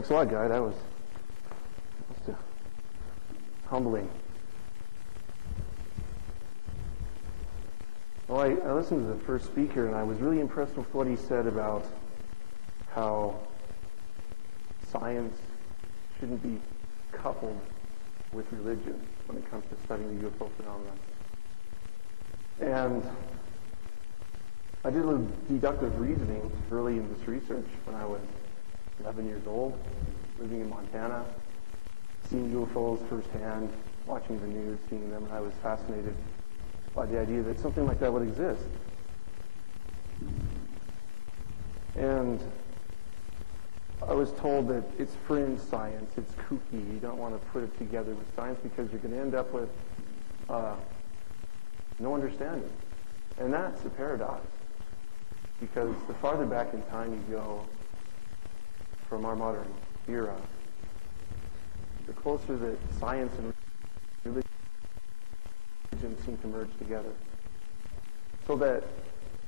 Thanks a lot, Guy. That was humbling. Well, I listened to the first speaker, and I was really impressed with what he said about how science shouldn't be coupled with religion when it comes to studying the UFO phenomenon. And I did a little deductive reasoning early in this research when I was 11 years old, living in Montana, seeing UFOs firsthand, watching the news, seeing them, and I was fascinated by the idea that something like that would exist. And I was told that it's fringe science, it's kooky, you don't want to put it together with science because you're going to end up with no understanding. And that's a paradox, because the farther back in time you go from our modern era, the closer that science and religion seem to merge together. So that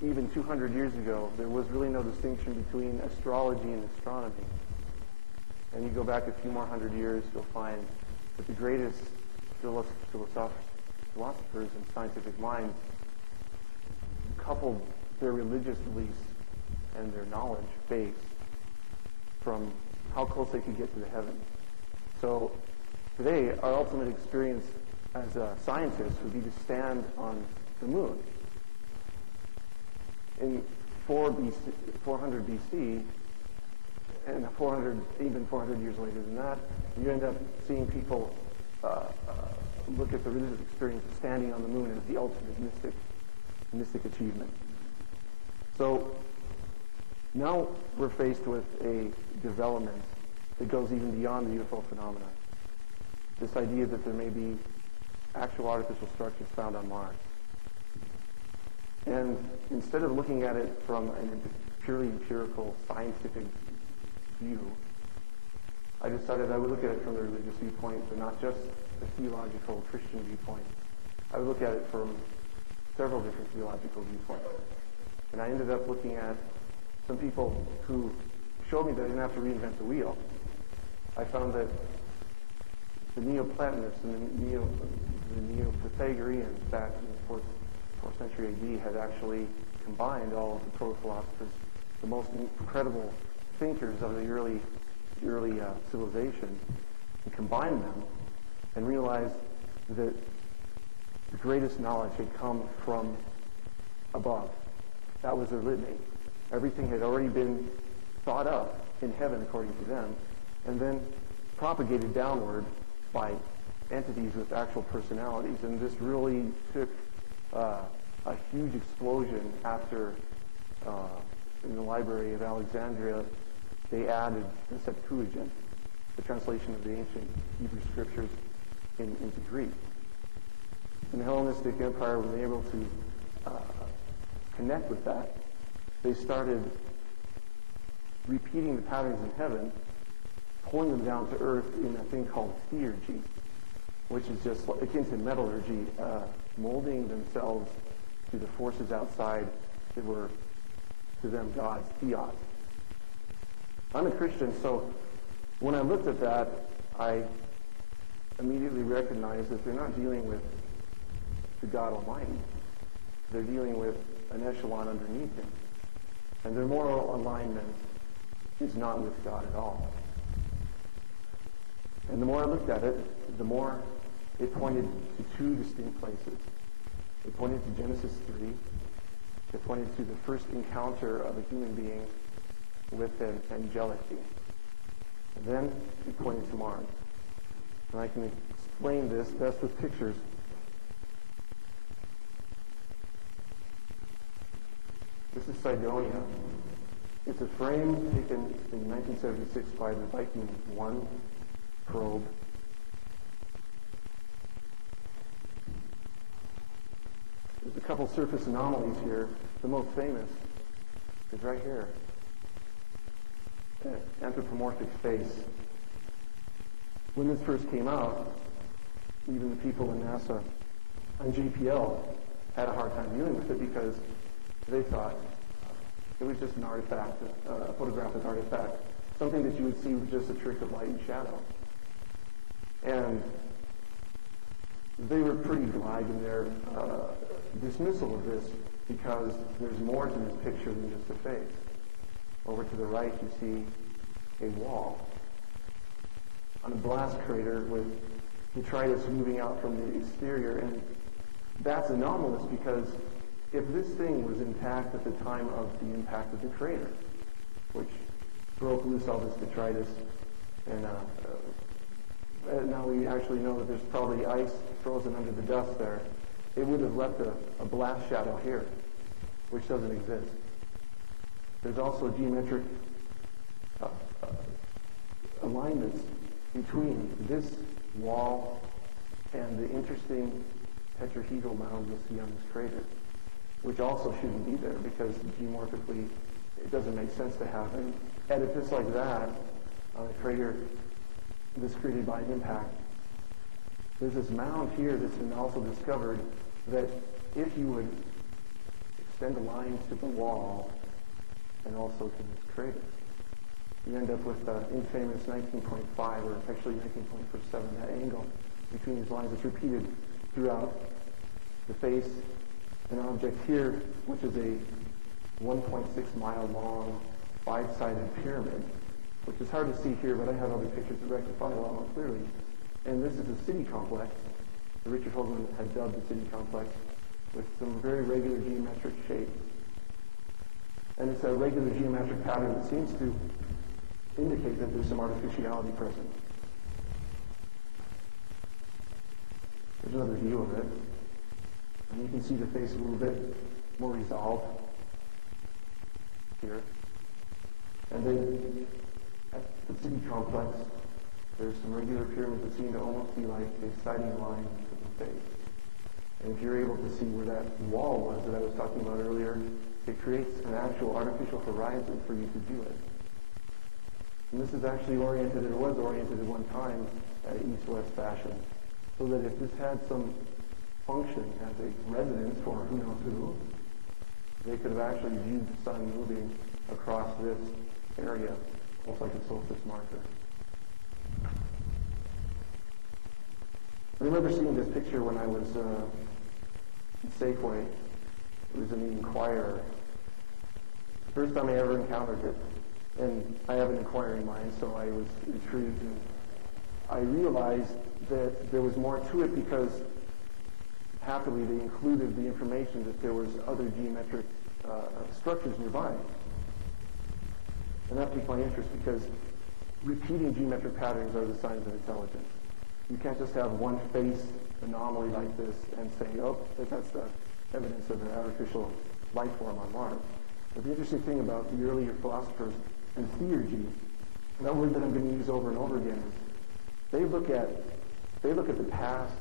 even 200 years ago, there was really no distinction between astrology and astronomy. And you go back a few more hundred years, you'll find that the greatest philosophers and scientific minds coupled their religious beliefs and their knowledge base from how close they could get to the heavens. So today, our ultimate experience as scientists would be to stand on the moon. In 400 BC, and even 400 years later than that, you end up seeing people look at the religious experience of standing on the moon as the ultimate mystic achievement. So now we're faced with a development that goes even beyond the UFO phenomenon. This idea that there may be actual artificial structures found on Mars. And instead of looking at it from a purely empirical, scientific view, I decided I would look at it from the religious viewpoint, but not just the theological Christian viewpoint. I would look at it from several different theological viewpoints. And I ended up looking at some people who showed me that I didn't have to reinvent the wheel. I found that the Neoplatonists and the Neo-Pythagoreans back in the 4th century AD had actually combined all of the proto-philosophers, the most incredible thinkers of the early civilization, and combined them and realized that the greatest knowledge had come from above. That was their litany. Everything had already been thought up in heaven, according to them, and then propagated downward by entities with actual personalities. And this really took a huge explosion after, in the Library of Alexandria, they added the Septuagint, the translation of the ancient Hebrew scriptures into Greek. And the Hellenistic Empire, when they were able to connect with that, they started repeating the patterns in heaven, pulling them down to earth in a thing called theurgy, which is just akin to metallurgy, molding themselves to the forces outside that were, to them, God's theos. I'm a Christian, so when I looked at that, I immediately recognized that they're not dealing with the God Almighty. They're dealing with an echelon underneath Him. And their moral alignment is not with God at all. And the more I looked at it, the more it pointed to two distinct places. It pointed to Genesis 3. It pointed to the first encounter of a human being with an angelic being. And then it pointed to Mars. And I can explain this best with pictures. This is Cydonia. It's a frame taken in 1976 by the Viking 1 probe. There's a couple surface anomalies here. The most famous is right here. An anthropomorphic face. When this first came out, even the people in NASA and JPL had a hard time dealing with it because they thought it was just an artifact, a photographic artifact something that you would see with just a trick of light and shadow. And they were pretty glad in their dismissal of this because there's more to this picture than just a face. Over to the right, you see a wall on a blast crater with detritus moving out from the exterior. And that's anomalous because if this thing was intact at the time of the impact of the crater, which broke loose all this detritus, and now we actually know that there's probably ice frozen under the dust there, it would have left a blast shadow here, which doesn't exist. There's also geometric alignments between this wall and the interesting tetrahedral mound you'll see on this crater, which also shouldn't be there because geomorphically it doesn't make sense to have an edifice like that on a crater that's created by impact. There's this mound here that's been also discovered that if you would extend the lines to the wall and also to this crater, you end up with the infamous 19.5, or actually 19.47, that angle between these lines that's repeated throughout the face. An object here, which is a 1.6 mile long, 5-sided pyramid, which is hard to see here, but I have other pictures to rectify a lot more clearly. And this is a city complex. Richard Hoagland had dubbed the city complex with some very regular geometric shape. And it's a regular geometric pattern that seems to indicate that there's some artificiality present. There's another view of it. And you can see the face a little bit more resolved here. And then at the city complex, there's some regular pyramids that seem to almost be like a sighting line to the face. And if you're able to see where that wall was that I was talking about earlier, it creates an actual artificial horizon for you to view it. And this is actually oriented, or was oriented at one time at an east-west fashion, so that if this had some function as a residence for who knows who, they could have actually viewed the sun moving across this area, almost like a solstice marker. I remember seeing this picture when I was in Safeway. It was in the Inquirer. The first time I ever encountered it. And I have an inquiring mind, so I was intrigued. And I realized that there was more to it because, happily, they included the information that there was other geometric structures nearby. And that piqued my interest because repeating geometric patterns are the signs of intelligence. You can't just have one face anomaly like this and say, oh, that's the evidence of an artificial life form on Mars. But the interesting thing about the earlier philosophers and theurgy, that word that I'm going to use over and over again, is they look at the past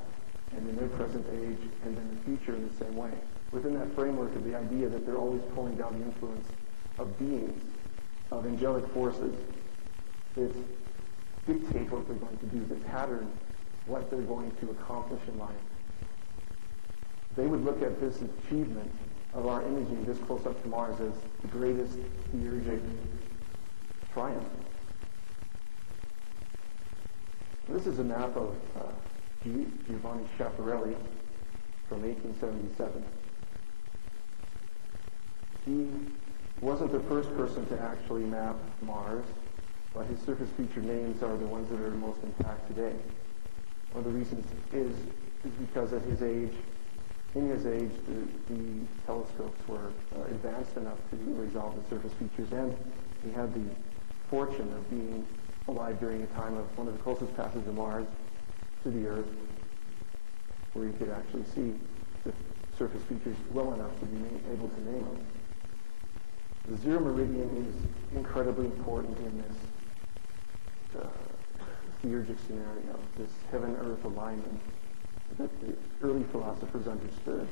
and in their present age and then the future in the same way, within that framework of the idea that they're always pulling down the influence of beings, of angelic forces that dictate what they're going to do, that pattern what they're going to accomplish in life. They would look at this achievement of our imaging this close up to Mars as the greatest theurgic triumph. This is a map of Giovanni Schiaparelli from 1877. He wasn't the first person to actually map Mars, but his surface feature names are the ones that are most intact today. One of the reasons is because at his age, in his age, the telescopes were advanced enough to resolve the surface features, and he had the fortune of being alive during a time of one of the closest passes of Mars to the Earth, where you could actually see the surface features well enough to be able to name them. The zero meridian is incredibly important in this theurgic scenario, this heaven-earth alignment that the early philosophers understood.